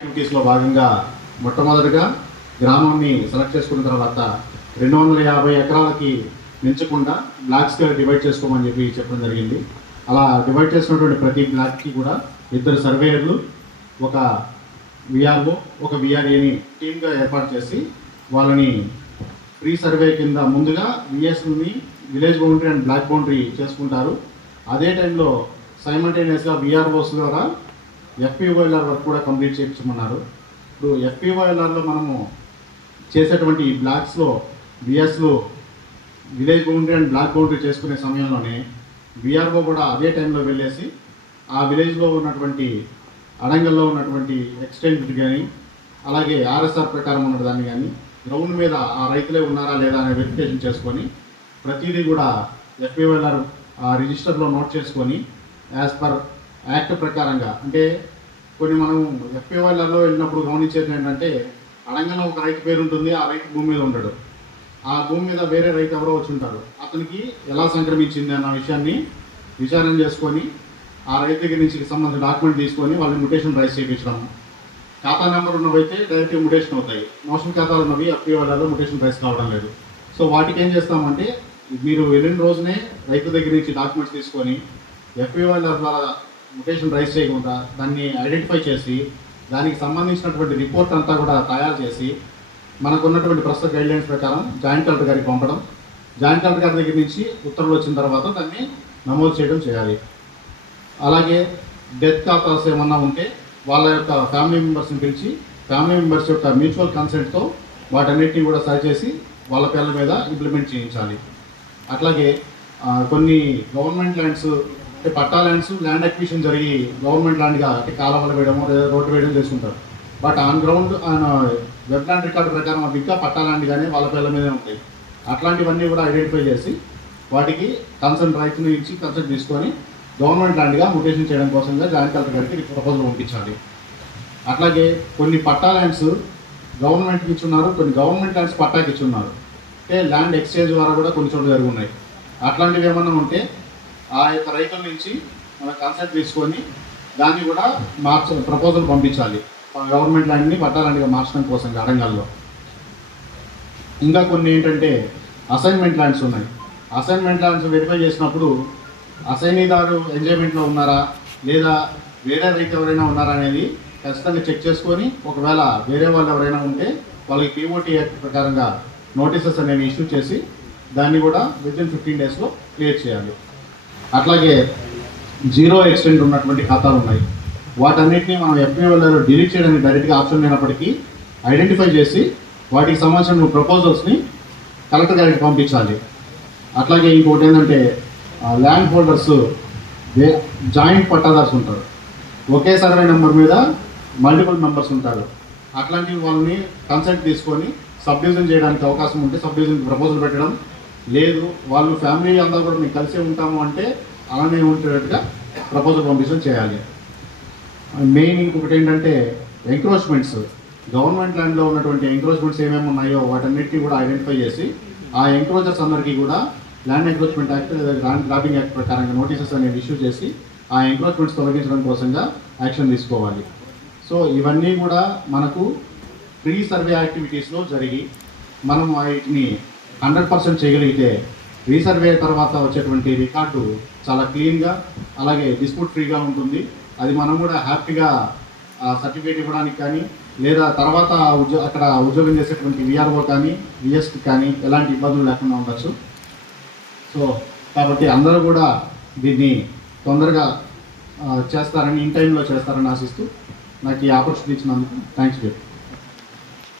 యాక్టివిటీస్లో భాగంగా మొట్టమొదటిగా గ్రామాన్ని సెలెక్ట్ చేసుకున్న తర్వాత 250 ఎకరాలకి మించకుండా బ్లాక్స్గా డివైడ్ చేసుకోమని చెప్పడం జరిగింది. అలా డివైడ్ చేసినటువంటి ప్రతి బ్లాక్కి కూడా 2 సర్వేయర్లు, ఒక విఆర్ఓ, ఒక విఆర్ఏని టీమ్గా ఏర్పాటు చేసి వాళ్ళని ప్రీ సర్వే కింద ముందుగా విఎస్ని village boundary and block boundary చేసుకుంటారు. అదే టైంలో సైమల్టేనియస్గా విఆర్ఓస్ ద్వారా ఎఫ్పిఓఎల్ఆర్ వర్క్ కూడా కంప్లీట్ చేయించమన్నారు. ఇప్పుడు ఎఫ్పిఓఎల్ఆర్లో మనము చేసేటువంటి ఈ బ్లాక్స్లో విఎస్లో village boundary and block boundary చేసుకునే సమయంలోనే విఆర్ఓ కూడా అదే టైంలో వెళ్ళేసి ఆ విలేజ్లో ఉన్నటువంటి అడంగల్లో ఉన్నటువంటి ఎక్స్టెంట్ కానీ అలాగే ఆర్ఎస్ఆర్ ప్రకారం ఉన్న దాన్ని కానీ గ్రౌండ్ మీద ఆ రైతులే ఉన్నారా లేదా అనే వెరిఫికేషన్ చేసుకొని ప్రతిదీ కూడా ఎఫ్పిఓఎల్ఆర్ ఆ రిజిస్టర్లో నోట్ చేసుకొని యాజ్ పర్ యాక్ట్ ప్రకారంగా, అంటే కొన్ని మనం ఎఫ్పిఓఎల్ఆర్లో వెళ్ళినప్పుడు గమనించేది ఏంటంటే అడంగల్లో ఒక రైతు పేరు ఉంటుంది, ఆ రైతు భూమి మీద ఉండడు. ఆ భూమి మీద వేరే రైతు ఎవరో వచ్చి ఉంటారు. అతనికి ఎలా సంక్రమించింది అన్న విషయాన్ని విచారణ చేసుకొని ఆ రైతు దగ్గర నుంచి సంబంధించిన డాక్యుమెంట్ తీసుకొని వాళ్ళని మ్యుటేషన్ రైస్ చేయించడం. ఖాతా నెంబర్ ఉన్నవైతే డైరెక్ట్గా మ్యుటేషన్ అవుతాయి, మోషన్ ఖాతాలు ఉన్నవి ఎఫ్పిఓఎల్ఆర్లో మ్యుటేషన్ రైస్ కావడం లేదు. సో వాటికి ఏం చేస్తామంటే మీరు వెళ్ళిన రోజునే రైతు దగ్గర నుంచి డాక్యుమెంట్స్ తీసుకొని ఎఫ్పిఓఎల్ఆర్ ద్వారా మ్యుటేషన్ రైస్ చేయకుండా దాన్ని ఐడెంటిఫై చేసి దానికి సంబంధించినటువంటి రిపోర్ట్ అంతా కూడా తయారు చేసి మనకున్నటువంటి ప్రస్తుత గైడ్లైన్స్ ప్రకారం జాయింట్ కలెక్టర్ గారికి పంపడం, జాయింట్ కలెక్టర్ గారి దగ్గర నుంచి ఉత్తర్వులు వచ్చిన తర్వాత దాన్ని నమోదు చేయడం చేయాలి. అలాగే డెత్ ఖాతాస్ ఏమన్నా ఉంటే వాళ్ళ యొక్క ఫ్యామిలీ మెంబర్స్ని పిలిచి ఫ్యామిలీ మెంబర్స్ యొక్క మ్యూచువల్ కన్సెంట్తో వాటన్నిటిని కూడా సరిచేసి వాళ్ళ పేర్ల మీద ఇంప్లిమెంట్ చేయించాలి. అట్లాగే కొన్ని గవర్నమెంట్ ల్యాండ్స్ అంటే పట్టా ల్యాండ్స్ ల్యాండ్ అక్విజిషన్ జరిగి గవర్నమెంట్ ల్యాండ్గా అంటే కాలువలు వేయడము లేదా రోడ్డు వేయడం చేసుకుంటారు. But on ground web land record ప్రకారం అవి ఇంకా పట్టా ల్యాండ్ కానీ వాళ్ళ పేర్ల మీదే ఉంటాయి. అట్లాంటివన్నీ కూడా ఐడెంటిఫై చేసి వాటికి కన్సర్న్ రైతుని ఇచ్చి కన్సర్న్ తీసుకొని గవర్నమెంట్ ల్యాండ్గా మ్యుటేషన్ చేయడం కోసంగా జాయింట్ కలెక్టర్ గారికి ప్రపోజల్ పంపించాలి. అట్లాగే కొన్ని పట్టా ల్యాండ్స్ గవర్నమెంట్కి ఇచ్చున్నారు, కొన్ని గవర్నమెంట్ ల్యాండ్స్ పట్టాకి ఇచ్చున్నారు. అంటే ల్యాండ్ ఎక్స్చేంజ్ ద్వారా కూడా కొన్ని చోట్ల జరిగి ఉన్నాయి. అట్లాంటివి ఏమన్నా ఉంటే ఆ యొక్క రైతుల నుంచి మనం కన్సల్ట్ తీసుకొని దాన్ని కూడా ప్రపోజల్ పంపించాలి గవర్నమెంట్ ల్యాండ్ని పట్టా ల్యాండ్గా మార్చడం కోసంగా అడంగల్లో. ఇంకా కొన్ని ఏంటంటే అసైన్మెంట్ ల్యాండ్స్ ఉన్నాయి. అసైన్మెంట్ ల్యాండ్స్ వెరిఫై చేసినప్పుడు అసైనీదారు ఎంజాయ్మెంట్లో ఉన్నారా లేదా వేరే రైతు ఎవరైనా ఉన్నారా అనేది ఖచ్చితంగా చెక్ చేసుకొని ఒకవేళ వేరే వాళ్ళు ఎవరైనా ఉంటే వాళ్ళకి పిఓటీ యాక్ట్ ప్రకారంగా నోటీసెస్ అనేవి ఇష్యూ చేసి దాన్ని కూడా వితిన్ 15 డేస్లో క్లియర్ చేయాలి. అట్లాగే జీరో ఎక్స్టెంట్ ఉన్నటువంటి ఖాతాలు ఉన్నాయి. వాటన్నిటిని మనం ఎఫ్పిఓఎల్ఆర్లో డిలీట్ చేయడానికి డైరెక్ట్గా ఆప్షన్ లేనప్పటికీ ఐడెంటిఫై చేసి వాటికి సంబంధించిన ప్రపోజల్స్ని కలెక్టర్ గారికి పంపించాలి. అట్లాగే ఇంకోటి ఏంటంటే ల్యాండ్ హోల్డర్స్ జాయింట్ పట్టాదార్స్ ఉంటారు, ఒకే సర్వే నెంబర్ మీద మల్టిపుల్ మెంబర్స్ ఉంటారు. అట్లాంటి వాళ్ళని కన్సల్ట్ తీసుకొని సబ్ డివిజన్ చేయడానికి అవకాశం ఉంటే సబ్ డివిజన్కి ప్రపోజల్ పెట్టడం, లేదు వాళ్ళు ఫ్యామిలీ అంతా కూడా మేము కలిసే ఉంటాము అంటే అలానే ఉండేటట్టుగా ప్రపోజల్ పంపించడం చేయాలి. మెయిన్ ఇంకొకటి ఏంటంటే ఎంక్రోచ్మెంట్స్, గవర్నమెంట్ ల్యాండ్లో ఉన్నటువంటి ఎంక్రోచ్మెంట్స్ ఏమేమి ఉన్నాయో వాటన్నిటిని కూడా ఐడెంటిఫై చేసి ఆ ఎంక్రోచర్స్ అందరికీ కూడా ల్యాండ్ ఎంక్రోచ్మెంట్ యాక్ట్ లేదా ల్యాండ్ గ్రాబింగ్ యాక్ట్ ప్రకారంగా నోటీసెస్ అనేవి ఇష్యూ చేసి ఆ ఎంక్రోచ్మెంట్స్ తొలగించడం కోసంగా యాక్షన్ తీసుకోవాలి. సో ఇవన్నీ కూడా మనకు ప్రీ సర్వే యాక్టివిటీస్లో జరిగి మనం వాటిని 100% చేయగలిగితే రీసర్వే తర్వాత వచ్చేటువంటి రికార్డు చాలా క్లీన్గా అలాగే డిస్ప్యూట్ ఫ్రీగా ఉంటుంది. అది మనం కూడా హ్యాపీగా సర్టిఫికేట్ ఇవ్వడానికి కానీ లేదా తర్వాత అక్కడ ఉద్యోగం చేసేటువంటి విఆర్ఓ కానీ విఎస్కి కానీ ఎలాంటి ఇబ్బందులు లేకుండా ఉండొచ్చు. సో కాబట్టి అందరూ కూడా దీన్ని తొందరగా చేస్తారని, ఇన్ టైంలో చేస్తారని ఆశిస్తూ నాకు ఈ ఆపర్చునిటీ ఇచ్చినందుకు థ్యాంక్స్.